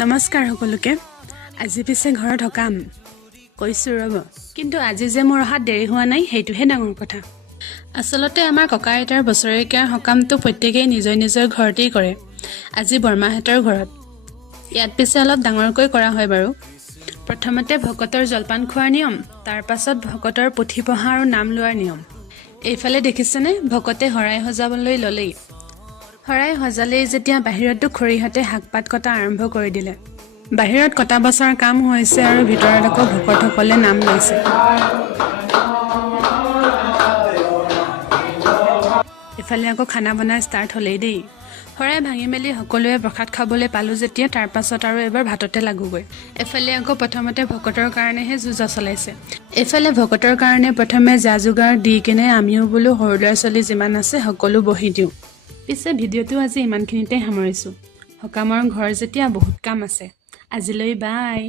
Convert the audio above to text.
নমস্কাৰ সকলোকে। আজি পিছে ঘৰত হকাম কৈছোঁ ৰ'ব, কিন্তু আজি যে মোৰ অহাত দেৰি হোৱা নাই সেইটোহে ডাঙৰ কথা। আচলতে আমাৰ ককা আইতাৰ বছৰেকীয়াৰ হকামটো প্ৰত্যেকেই নিজৰ নিজৰ ঘৰতেই কৰে। আজি বৰমাহঁতৰ ঘৰত। ইয়াত পিছে অলপ ডাঙৰকৈ কৰা হয় বাৰু। প্ৰথমতে ভকতৰ জলপান খোৱাৰ নিয়ম, তাৰ পাছত ভকতৰ পুথি পঢ়া আৰু নাম লোৱাৰ নিয়ম। এইফালে দেখিছেনে, ভকতে শৰাই সজাবলৈ ল'লেই। শৰাই সজালেই যেতিয়া বাহিৰতো খৰিহঁতে শাকপাত কটা আৰম্ভ কৰি দিলে। বাহিৰত কটা বছৰ কাম হৈছে আৰু ভিতৰত আকৌ ভকতসকলে নাম লৈছে। এফালে আকৌ খানা বনাই ষ্টাৰ্ট হ'লেই দেই। শৰাই ভাঙি মেলি সকলোৱে প্ৰসাদ খাবলৈ পালোঁ যেতিয়া তাৰ পাছত আৰু এবাৰ ভাততে লাগোগৈ। এফালে আকৌ প্ৰথমতে ভকতৰ কাৰণেহে যুঁজা চলাইছে। এইফালে ভকতৰ কাৰণে প্ৰথমে যা যোগাৰ দি কিনে আমিও বোলো সৰু ল'ৰা ছোৱালী যিমান আছে সকলো বহি দিওঁ। পিছে ভিডিঅ'টো আজি ইমানখিনিতে সামৰিছোঁ। সকামৰ ঘৰ যেতিয়া বহুত কাম আছে। আজিলৈ বাই।